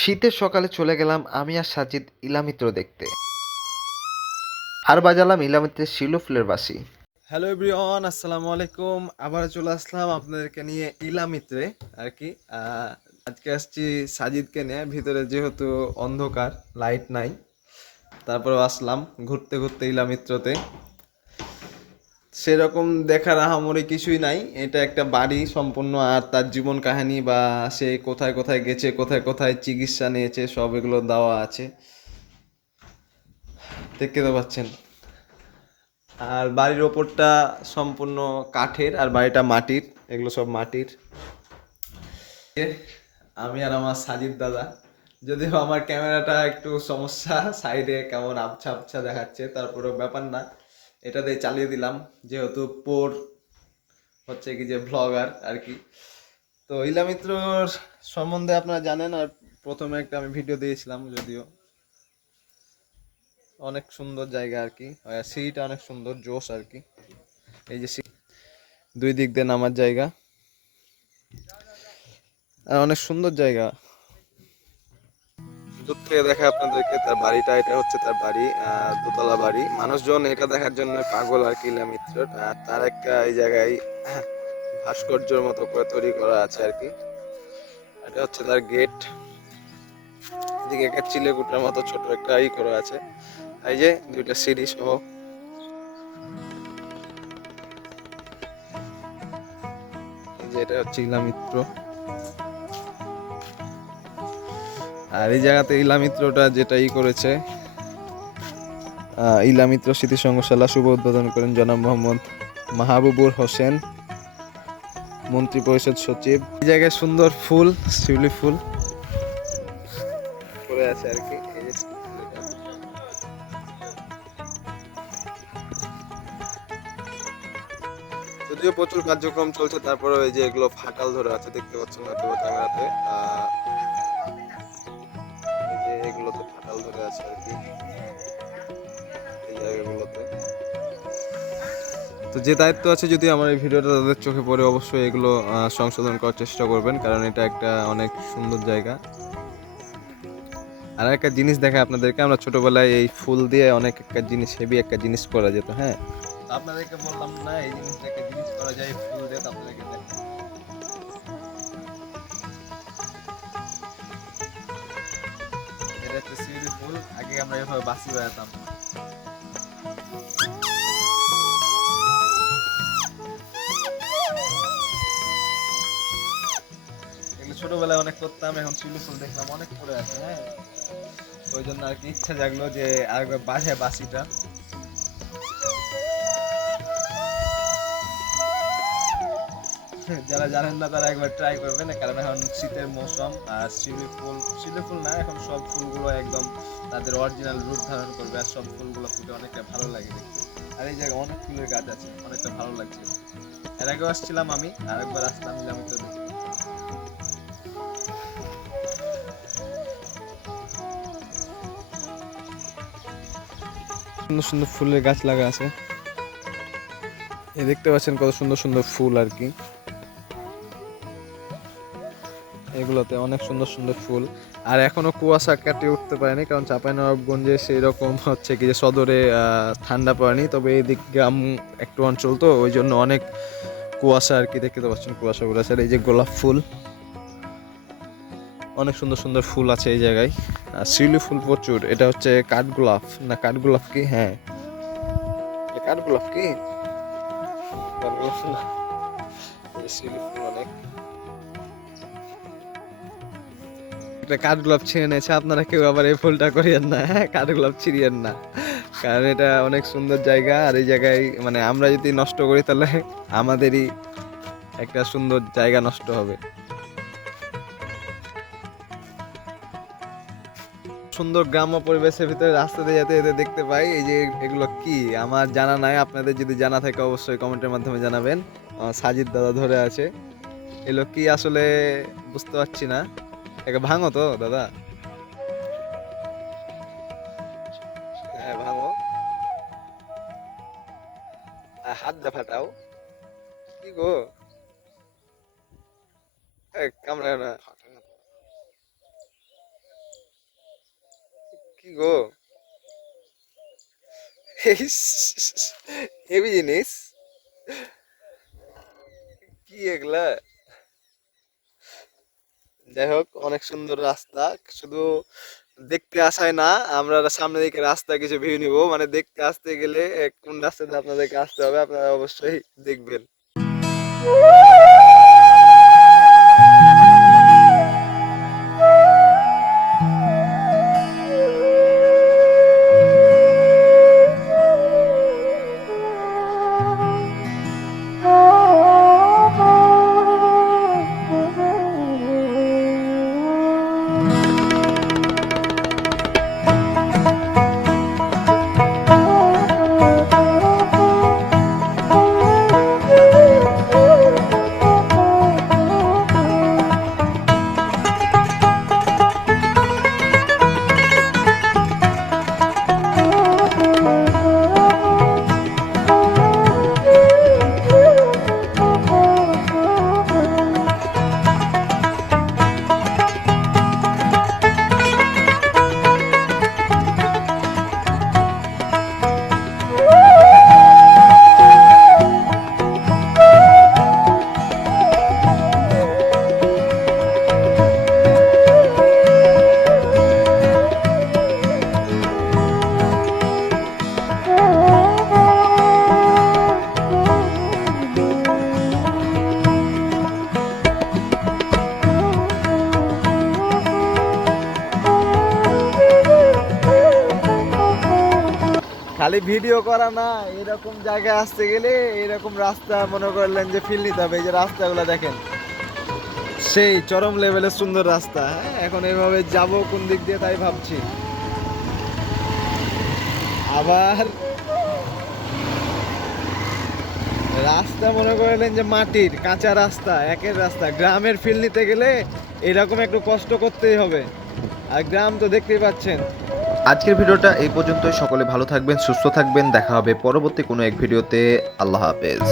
শীতের সকালে চলে গেলাম আমি আর সাজিদ ইলামিত্র দেখতে। আর বাজালাম ইলামিত্রের শিলু ফুলের বাসি। হ্যালো এভরিওয়ান আসসালামু আলাইকুম। আবার চলে আসলাম আপনাদেরকে নিয়ে ইলামিত্রে, আর কি। আজকে আসছি সাজিদকে নিয়ে। ভিতরে যেহেতু অন্ধকার লাইট নাই তারপরে আসলাম ঘুরতে ঘুরতে ইলামিত্রতে। সেরকম দেখার আহামরি কিছুই নাই। এটা একটা বাড়ি সম্পূর্ণ, আর তার জীবন কাহিনী বা সে কোথায় কোথায় গেছে, কোথায় কোথায় চিকিৎসা নিয়েছে, সব এগুলো দেওয়া আছে। দেখতে তো পাচ্ছেন। আর বাড়ির ওপরটা সম্পূর্ণ কাঠের, আর বাড়িটা মাটির, এগুলো সব মাটির। আমি আর আমার সাজিদ দাদা, যদিও আমার ক্যামেরাটা একটু সমস্যা, সাইডে কেমন আবছা আবছা দেখাচ্ছে, তারপরেও ব্যাপার না। এটা দিয়ে চালিয়ে দিলাম, যেহেতু পোর হচ্ছে কি যে ভ্লগার আর কি। তো ইলামিত্রর সম্বন্ধে আপনারা জানেন, আর প্রথমে একটা আমি ভিডিও দিয়েছিলাম যদিও। অনেক সুন্দর জায়গা আর কি সিঁড়িটা অনেক সুন্দর, জোশ আর কি। এই যে দুই দিক দিয়ে নামার জায়গা। আর অনেক সুন্দর জায়গা। দূর থেকে দেখা আপনাদেরকে, তার বাড়িটা, এটা হচ্ছে তার বাড়ি দোতলা বাড়ি। মানুষজন এটা দেখার জন্য পাগল আর কি মিত্র। তার একটা এই জায়গায় ভাস্কর্যের মতো করে তৈরি করা আছে আর কি। এটা হচ্ছে তার গেট। এদিকে একটা চিলেকুটার মতো ছোট একটা ই করা আছে। এই যে, দুইটা সিঁড়ি সহ। এটা হচ্ছে ইলামিত্র আর এই জায়গাতে ইলামিত্রটা যেটা ই করেছে ইলামিত্র স্মৃতি সংঘশালা শুভ উদ্বোধন করেন জনাব মোহাম্মদ মাহবুবুর হোসেন, মন্ত্রী পরিষদ সচিব এই জায়গায় সুন্দর ফুল, শিউলি ফুল পড়ে আছে আর কি। যদিও প্রচুর কার্যক্রম চলছে তারপরে এই যে এগুলো ফাটাল ধরে আছে, দেখতে পাচ্ছেন হয়তো ক্যামেরাতে ফাটাল ধরে আছে আর কি তো যে দায়িত্ব আছে যদি আমার এই ভিডিওটা তাদের চোখে পড়ে, অবশ্যই এগুলো সংশোধন করার চেষ্টা করবেন, কারণ এটা একটা অনেক সুন্দর জায়গা। আর একটা জিনিস দেখায় আপনাদেরকে, আমরা ছোটবেলায় এই ফুল দিয়ে অনেক একটা জিনিস, হেভি একটা জিনিস করা যেত হ্যাঁ? আপনাদেরকে বললাম না, এই জিনিসটা একটা জিনিস করা যায় ফুল দিয়ে আপনাদেরকে। এটা সিঁড়ি। ফুল, আগে আমরা এভাবে বাসি বেড়াতাম ছোটবেলায় অনেক করতাম, এখন চুলি ফুল দেখলাম অনেক পড়ে আছে হ্যাঁ? ওই জন্য আর কি ইচ্ছা জাগলো যে আরেকবার বাজে বাসিটা। যারা জানেন না তারা একবার ট্রাই করবেন। কারণ এখন শীতের মৌসুম, আর শিউলি ফুল শিউলি ফুল না, এখন সব ফুলগুলো একদম তাদের অরিজিনাল রূপ ধারণ করবে, আর সব ফুলগুলো ফুটে অনেকটা ভালো লাগে দেখতে। আর এই জায়গায় অনেক ফুলের গাছ আছে, অনেকটা ভালো লাগছে। এর আগেও আসছিলাম আমি, আর একবার আসলাম আমি তো দেখি। সুন্দর সুন্দর ফুলের গাছ লাগা আছে। এই দেখতে পাচ্ছেন কত সুন্দর সুন্দর ফুল আর কি। এগুলোতে অনেক সুন্দর সুন্দর ফুল। আর এখনও কুয়াশা কাটিয়ে উঠতে পারেনি, কারণ চাঁপাইনবাবগঞ্জে সেই রকম হচ্ছে কি যে সদরে ঠান্ডা পড়েনি। তবে এই দিক গ্রাম একটু অঞ্চল তো, ওই জন্য অনেক কুয়াশা আর কি দেখতে পাচ্ছেন কুয়াশা কুয়াশা আর এই যে গোলাপ ফুল, অনেক সুন্দর সুন্দর ফুল আছে এই জায়গায়। আর শিউলি ফুল প্রচুর, এটা হচ্ছে কাঠগোলাপ, না কাঠগোলাপ কি? হ্যাঁ। কাঠগোলাপ কি? কাঠগোলাপ না। শিউলি ফুল অনেক। একটা কাঠগোলাপ ছিঁড়ে নিয়েছে, আপনারা কেউ আবার এই ফুলটা করিয়েন না। হ্যাঁ কাঠগোলাপ ছিঁড়িয়েন না। কারণ এটা অনেক সুন্দর জায়গা, আর এই জায়গায় মানে আমরা যদি নষ্ট করি তাহলে আমাদেরই একটা সুন্দর জায়গা নষ্ট হবে। সুন্দর গ্রাম্য পরিবেশের ভিতরে রাস্তা দিয়ে যেতে যেতে দেখতে পাই, এই যে এগুলো কি? আমার জানা নাই, আপনাদের যদি জানা থাকে অবশ্যই কমেন্টের মাধ্যমে জানাবেন। সাজিদ দাদা ধরে আছে। এগুলো কি আসলে বুঝতে পারছি না। একে ভাঙো তো, দাদা। হ্যাঁ ভাঙো। হাত দা ফাটাও। কি গো? কামড়ায় না। কি গো? হেভি জিনিস। কি এগুলা যাই হোক, অনেক সুন্দর রাস্তা। শুধু দেখতে আসায় না, আমরা সামনে দিকে রাস্তা কিছু ভিউ নিব। মানে দেখতে আসতে গেলে কোন রাস্তাতে আপনাদেরকে আসতে হবে, আপনারা অবশ্যই দেখবেন। খালি ভিডিও করা না, এরকম জায়গায় আসতে গেলে এরকম রাস্তা মনে করলেন যে ফিল নিতে হবে, এই যে রাস্তাগুলো দেখেন। সেই চরম লেভেলের সুন্দর রাস্তা হ্যাঁ? এখন এভাবে যাব কোন দিক দিয়ে তাই ভাবছি। আবার রাস্তা মনে করলেন যে মাটির, কাঁচা রাস্তা, একের রাস্তা। গ্রামের ফিল নিতে গেলে এরকম একটু কষ্ট করতেই হবে। আর গ্রাম তো দেখতেই পাচ্ছেন আজকের ভিডিওটা এই পর্যন্তই। সকলে ভালো থাকবেন, সুস্থ থাকবেন। দেখা হবে পরবর্তী কোনো এক ভিডিওতে। আল্লাহ হাফেজ।